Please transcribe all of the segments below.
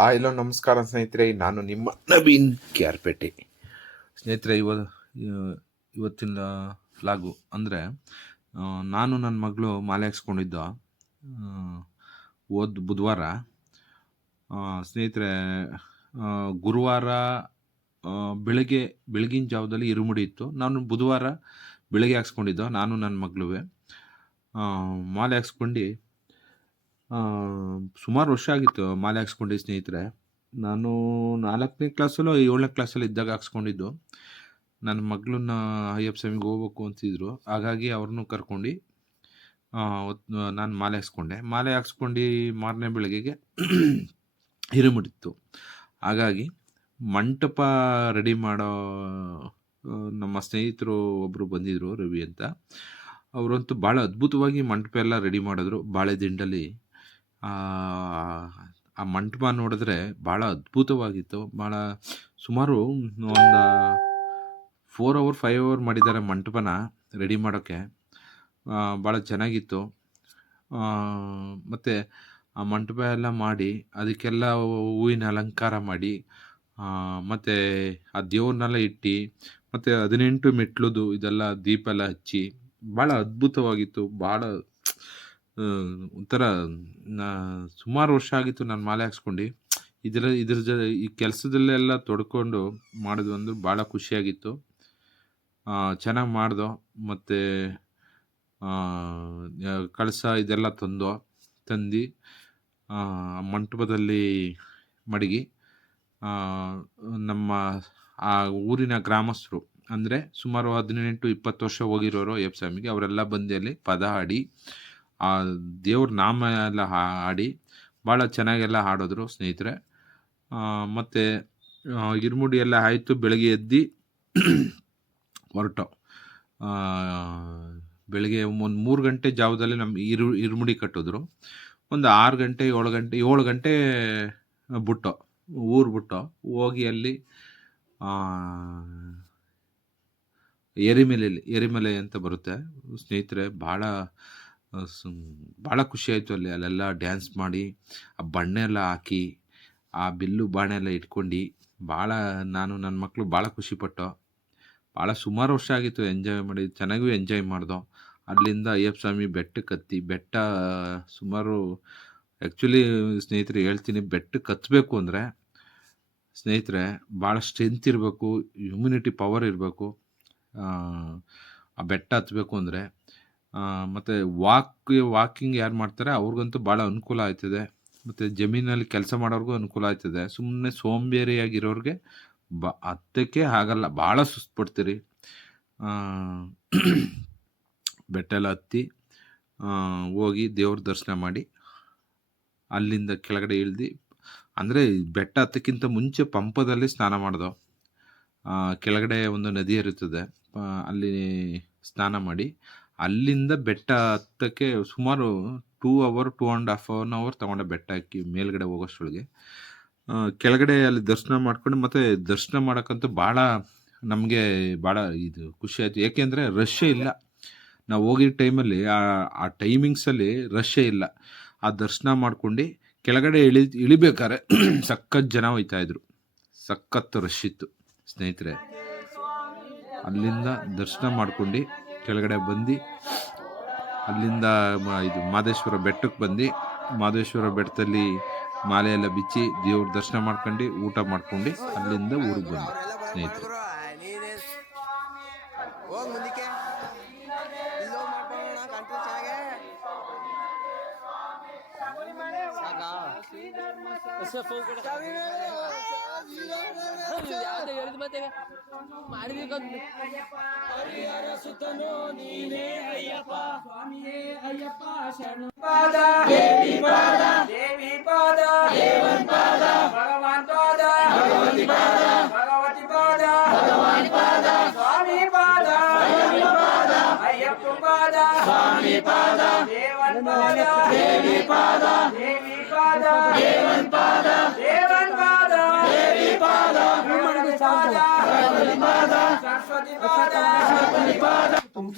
ಆ, ಎಲ್ಲ ನಮಸ್ಕಾರ ಸ್ನೇಹಿತರೆ, ನಾನು ನಿಮ್ಮ ನವೀನ್ ಪೇಟೆ ಸ್ನೇಹಿತರೆ, ಇವ ಇವತ್ತಿನ ಫ್ಲಾಗು ಅಂದರೆ ನಾನು ನನ್ನ ಮಗಳು ಮಾಲೆ ಹಾಕ್ಸ್ಕೊಂಡಿದ್ದು ಓದ್ ಬುಧವಾರ. ಸ್ನೇಹಿತರೆ ಗುರುವಾರ ಬೆಳಗ್ಗೆ, ಬೆಳಗಿನ ಜಾವದಲ್ಲಿ ಇರುಮುಡಿ ಇತ್ತು. ನಾನು ಬುಧವಾರ ಬೆಳಗ್ಗೆ ಹಾಕ್ಸ್ಕೊಂಡಿದ್ದು, ನಾನು ನನ್ನ ಮಗಳುವೆ. ಮಾಲೆ ಹಾಕ್ಸ್ಕೊಂಡು ಸುಮಾರು ವರ್ಷ ಆಗಿತ್ತು ಮಾಲೆ ಹಾಕ್ಸ್ಕೊಂಡು ಸ್ನೇಹಿತರೆ. ನಾನು ನಾಲ್ಕನೇ ಕ್ಲಾಸಲ್ಲೋ ಏಳನೇ ಕ್ಲಾಸಲ್ಲಿ ಇದ್ದಾಗ ಹಾಕ್ಸ್ಕೊಂಡಿದ್ದು. ನನ್ನ ಮಗಳನ್ನ ಅಯ್ಯಪ್ಪ ಸ್ವಾಮಿಗೆ ಹೋಗ್ಬೇಕು ಅಂತಿದ್ರು. ಹಾಗಾಗಿ ಅವ್ರನ್ನೂ ಕರ್ಕೊಂಡು ನಾನು ಮಾಲೆ ಹಾಕ್ಸ್ಕೊಂಡೆ. ಮಾಲೆ ಹಾಕ್ಸ್ಕೊಂಡು ಮಾರನೇ ಬೆಳಗ್ಗೆಗೆ ಹಿರುಮುಡಿತ್ತು ಹಾಗಾಗಿ ಮಂಟಪ ರೆಡಿ ಮಾಡೋ ನಮ್ಮ ಸ್ನೇಹಿತರು ಒಬ್ಬರು ಬಂದಿದ್ದರು ರವಿ ಅಂತ. ಅವರಂತೂ ಭಾಳ ಅದ್ಭುತವಾಗಿ ಮಂಟಪ ಎಲ್ಲ ರೆಡಿ ಮಾಡಿದ್ರು. ಬಾಳೆ ದಿಂಡಲ್ಲಿ ಆ ಮಂಟಪ ನೋಡಿದ್ರೆ ಭಾಳ ಅದ್ಭುತವಾಗಿತ್ತು. ಭಾಳ ಸುಮಾರು ಒಂದು ಫೋರ್ ಅವರ್ ಫೈವ್ ಅವರ್ ಮಾಡಿದ್ದಾರೆ ಮಂಟಪನ ರೆಡಿ ಮಾಡೋಕ್ಕೆ. ಭಾಳ ಚೆನ್ನಾಗಿತ್ತು. ಮತ್ತು ಆ ಮಂಟಪ ಎಲ್ಲ ಮಾಡಿ, ಅದಕ್ಕೆಲ್ಲ ಹೂವಿನ ಅಲಂಕಾರ ಮಾಡಿ ಮತ್ತು ಆ ದೇವ್ರನ್ನೆಲ್ಲ ಇಟ್ಟು, ಮತ್ತು ಹದಿನೆಂಟು ಮೆಟ್ಲುದು ಇದೆಲ್ಲ ದೀಪ ಎಲ್ಲ ಹಚ್ಚಿ ಭಾಳ ಅದ್ಭುತವಾಗಿತ್ತು. ಭಾಳ ಒಂಥರ ಸುಮಾರು ವರ್ಷ ಆಗಿತ್ತು ನಾನು ಮಾಲೆ ಹಾಕ್ಸ್ಕೊಂಡು. ಇದರ, ಇದ್ರ ಜ, ಈ ಕೆಲಸದಲ್ಲೆಲ್ಲ ತೊಡ್ಕೊಂಡು ಮಾಡೋದು ಅಂದ್ರೆ ಭಾಳ ಖುಷಿಯಾಗಿತ್ತು. ಚೆನ್ನಾಗಿ ಮಾಡ್ದೋ, ಮತ್ತು ಕಳಸ ಇದೆಲ್ಲ ತಂದೋ, ತಂದು ಮಂಟಪದಲ್ಲಿ ಮಡಗಿ ನಮ್ಮ, ಆ ಊರಿನ ಗ್ರಾಮಸ್ಥರು, ಅಂದರೆ ಸುಮಾರು ಹದಿನೆಂಟು ಇಪ್ಪತ್ತು ವರ್ಷ ಹೋಗಿರೋರು ಎಫ್ ಸ್ವಾಮಿಗೆ, ಅವರೆಲ್ಲ ಬಂದು ಅಲ್ಲಿ ಪದ ಹಾಡಿ ಆ ದೇವ್ರ ನಾಮ ಎಲ್ಲ ಹಾಡಿ ಭಾಳ ಚೆನ್ನಾಗೆಲ್ಲ ಹಾಡಿದ್ರು ಸ್ನೇಹಿತರೆ. ಮತ್ತು ಇರ್ಮುಡಿ ಎಲ್ಲ ಆಯಿತು, ಬೆಳಗ್ಗೆ ಎದ್ದು ಹೊರಟು. ಬೆಳಗ್ಗೆ ಒಂದು ಮೂರು ಗಂಟೆ ಜಾವದಲ್ಲಿ ನಮ್ಮ ಇರು, ಇರುಮುಡಿ ಕಟ್ಟಿದ್ರು. ಒಂದು ಆರು ಗಂಟೆ, ಏಳು ಗಂಟೆ ಏಳು ಗಂಟೆ ಬಿಟ್ಟು, ಊರು ಬಿಟ್ಟು ಹೋಗಿ ಅಲ್ಲಿ ಎರಿಮೆಲೆಯಲ್ಲಿ ಎರಿಮಲೆ ಅಂತ ಬರುತ್ತೆ. ಸ್ನೇಹಿತರೆ, ಭಾಳ ಸುಮ್ ಭಾಳ ಖುಷಿ ಆಯಿತು ಅಲ್ಲಿ, ಅಲ್ಲೆಲ್ಲ ಡ್ಯಾನ್ಸ್ ಮಾಡಿ, ಆ ಬಣ್ಣ ಎಲ್ಲ ಹಾಕಿ, ಆ ಬಿಲ್ಲು ಬಾಣೆ ಎಲ್ಲ ಇಟ್ಕೊಂಡು ಭಾಳ ನಾನು ನನ್ನ ಮಕ್ಕಳು ಭಾಳ ಖುಷಿಪಟ್ಟು ಭಾಳ ಸುಮಾರು ವರ್ಷ ಆಗಿತ್ತು ಎಂಜಾಯ್ ಮಾಡಿ, ಚೆನ್ನಾಗೂ ಎಂಜಾಯ್ ಮಾಡ್ದೋ. ಅಲ್ಲಿಂದ ಅಯ್ಯಪ್ಪ ಸ್ವಾಮಿ ಬೆಟ್ಟಕ್ಕೆ ಹತ್ತಿ ಬೆಟ್ಟ, ಸುಮಾರು ಆ್ಯಕ್ಚುಲಿ ಸ್ನೇಹಿತರೆ ಹೇಳ್ತೀನಿ ಬೆಟ್ಟಕ್ಕೆ ಹತ್ತಬೇಕು ಅಂದರೆ, ಸ್ನೇಹಿತರೆ ಭಾಳ ಸ್ಟ್ರೆಂತ್ ಇರಬೇಕು ಇಮ್ಯುನಿಟಿ ಪವರ್ ಇರಬೇಕು, ಆ ಬೆಟ್ಟ ಹತ್ತಬೇಕು ಅಂದರೆ ಮತ್ತು ವಾಕ್ ವಾಕಿಂಗ್ ಯಾರು ಮಾಡ್ತಾರೆ, ಅವ್ರಿಗಂತೂ ಭಾಳ ಅನುಕೂಲ ಆಯ್ತದೆ. ಮತ್ತು ಜಮೀನಲ್ಲಿ ಕೆಲಸ ಮಾಡೋರಿಗೂ ಅನುಕೂಲ ಆಯ್ತದೆ. ಸುಮ್ಮನೆ ಸೋಂಬೇರಿಯಾಗಿರೋರಿಗೆ ಬ, ಹತ್ತಕ್ಕೆ ಆಗಲ್ಲ ಭಾಳ ಸುಸ್ತು ಪಡ್ತೀರಿ. ಬೆಟ್ಟ ಎಲ್ಲ ಹತ್ತಿ ಹೋಗಿ ದೇವ್ರ ದರ್ಶನ ಮಾಡಿ, ಅಲ್ಲಿಂದ ಕೆಳಗಡೆ ಇಳ್ದು, ಅಂದರೆ ಬೆಟ್ಟ ಹತ್ತಕ್ಕಿಂತ ಮುಂಚೆ ಪಂಪದಲ್ಲಿ ಸ್ನಾನ ಮಾಡ್ದೋ ಕೆಳಗಡೆ ಒಂದು ನದಿ ಇರುತ್ತದೆ ಅಲ್ಲಿ ಸ್ನಾನ ಮಾಡಿ ಅಲ್ಲಿಂದ ಬೆಟ್ಟ ಹತ್ತಕ್ಕೆ ಸುಮಾರು two hour two and half one hour ತೊಗೊಂಡೆ ಬೆಟ್ಟ ಹಾಕಿ ಮೇಲ್ಗಡೆ ಹೋಗೋಷ್ಟೊಳಗೆ ಕೆಳಗಡೆ ಅಲ್ಲಿ ದರ್ಶನ ಮಾಡ್ಕೊಂಡು ಮತ್ತು ದರ್ಶನ ಮಾಡೋಕ್ಕಂತೂ ಭಾಳ ನಮಗೆ ಭಾಳ ಇದು ಖುಷಿ ಆಯಿತು. ಏಕೆಂದರೆ ರಶ್ಶೇ ಇಲ್ಲ. ನಾವು ಹೋಗಿದ್ದ ಟೈಮಲ್ಲಿ ಆ ಆ ಟೈಮಿಂಗ್ಸಲ್ಲಿ ರಶ್ಶೇ ಇಲ್ಲ. ಆ ದರ್ಶನ ಮಾಡ್ಕೊಂಡು ಕೆಳಗಡೆ ಇಳಿ ಇಳಿಬೇಕಾದ್ರೆ ಸಖತ್ ಜನ ಇದ್ರು. ಸಖತ್ ರಶ್ ಇತ್ತು. ಸ್ನೇಹಿತರೆ, ಅಲ್ಲಿಂದ ದರ್ಶನ ಮಾಡ್ಕೊಂಡು ಕೆಳಗಡೆ ಬಂದು ಅಲ್ಲಿಂದ ಇದು ಮಾದೇಶ್ವರ ಬೆಟ್ಟಕ್ಕೆ ಬಂದು ಮಾದೇಶ್ವರ ಬೆಟ್ಟದಲ್ಲಿ ಮಾಲೆಯೆಲ್ಲ ಬಿಚ್ಚಿ ದೇವ್ರ ದರ್ಶನ ಮಾಡ್ಕೊಂಡು ಊಟ ಮಾಡ್ಕೊಂಡು ಅಲ್ಲಿಂದ ಊರಿಗೆ ಬಂದೆ ಸ್ನೇಹಿತರೆ. ಹೋಗ್ ಮುಂದಕ್ಕೆ ಇಲ್ಲಿ ಹೋಗ್ ಮಾಡ್ಕೊಳ್ಳೋಣ ಕಂಟ್ರಿ ಚೆನ್ನಾಗೆ ಯಾವ್ದು ಹೇಳಿದ ಮತ್ತೆ ಮಾಡಿದೀಗೊಂದು ದೇವಿ ಪಾದ ದೇವನ್ ಪಾದ ಭಗವಾನ್ ಪಾದ ಭಗವತಿ ಪಾದ ಭಗವತಿ ಪಾದ ಭಗವಾನ್ ಪಾದ ಸ್ವಾಮಿ ಪಾದ ಪಾದ ಅಯ್ಯಪ್ಪ ಪಾದ ಸ್ವಾಮಿ ಪಾದ ದೇವನ್ ಪಾದ ದೇವಿ ಪಾದ ದೇವಿ ಪಾದ ದೇವನ್ ಪಾದ ದೇವನ್ ಪಾದ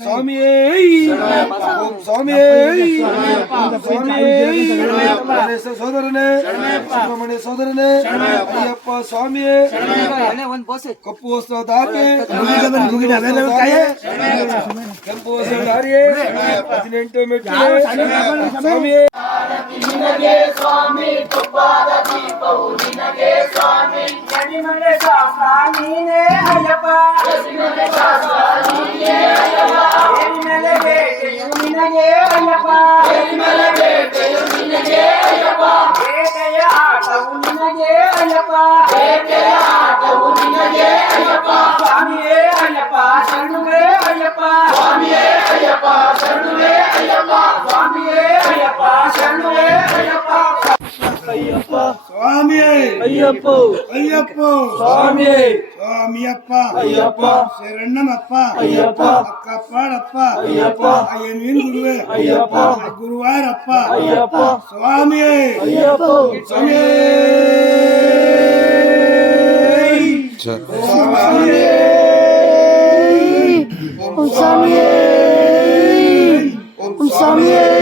స్వామియే స్వామియే స్వామియే గణేశ సోదరనే సుబ్రహ్మణ్య సోదరనే అయ్యప్ప స్వామియే ಕಪ್ಪು ವಸ್ತ್ರ ದಾಕೆ ಕೆಂಪು ವಸ್ತ್ರ ದಾರಿಯೇ ಹದಿನೆಂಟು ಮೆಟ್ಟಿಗೆ ಸ್ವಾಮಿಯೇ ಸ್ವಾಮಿ ಗೌರವವು ನಿನಗೆ ಸ್ವಾಮಿ ಮಣಿಮಲ ಶಾಸ್ತ್ರ ನೀನೇ ಅಯ್ಯಪ್ಪ ಮಣಿಮಲ ಶಾಸ್ತ್ರ ನೀನೇ ಅಯ್ಯಪ್ಪ ಮಣಿಮಲ ಬೇಟೆಯು ನಿನಗೆ ಅಯ್ಯಪ್ಪ ಮಣಿಮಲ ಬೇಟೆಯು ನಿನಗೆ ಅಯ್ಯಪ್ಪ ಬೇಟೆಯ ಆಟವು ನಿನಗೆ ಅಯ್ಯಪ್ಪ ಬೇಟೆಯ ಆಟವು ನಿನಗೆ ಅಯ್ಯಪ್ಪ ಸ್ವಾಮಿಯೇ ಅಯ್ಯಪ್ಪ ಶರಣುವೇ ಅಯ್ಯಪ್ಪ ಸ್ವಾಮಿಯೇ ಅಯ್ಯಪ್ಪ ಶರಣುವೇ ಅಯ್ಯಪ್ಪ ಸ್ವಾಮಿಯೇ ಅಯ್ಯಪ್ಪ ಶರಣುವೇ ಅಯ್ಯಪ್ಪ ஐயப்பா சுவாமியே ஐயப்போ ஐயப்போ சுவாமியே சுவாமியப்பா ஐயப்பா சரணமப்பா ஐயப்பா அக்கப்பாடப்பா ஐயப்பா ஐயனின் குருவே ஐயப்பா குருவாரப்பா ஐயப்பா சுவாமியே ஐயப்போ சுவாமியே சுவாமியே சுவாமியே சுவாமியே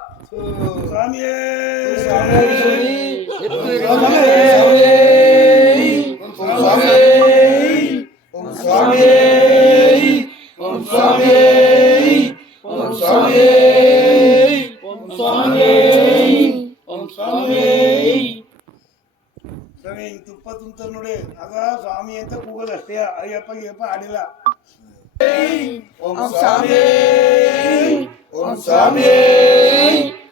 ಸ್ವಾಮಿಯೇ ತುಪ್ಪ ತುಂಬ್ತಾರ ನೋಡಿ. ಆಗ ಸ್ವಾಮಿ ಅಂತ ಕೂಗಲ್ ಅಯ್ಯಪ್ಪ ಅಯ್ಯಪ್ಪ ಆಡಿಲ್ಲ ಓಂ ಸ್ವಾಮಿ ಓಂ ಸ್ವಾಮಿ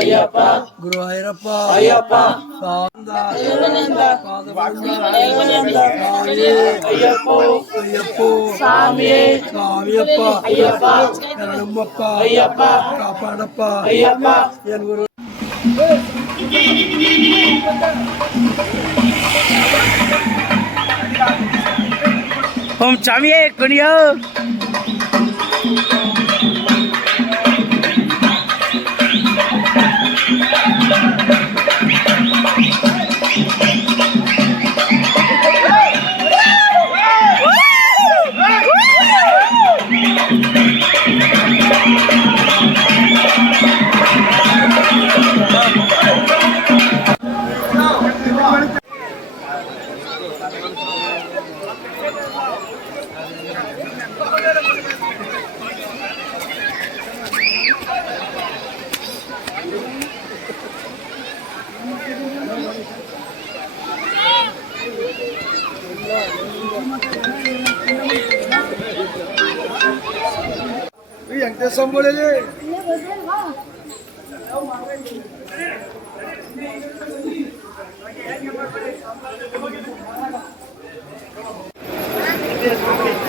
ஐயப்பா. குருவாயிரப்பா ஐயப்பா. ஐயப்போ. ஐயப்பா. ஓம் சாமியே குனியோ. వెంకటేశ్వరం కూడా Thank you. this.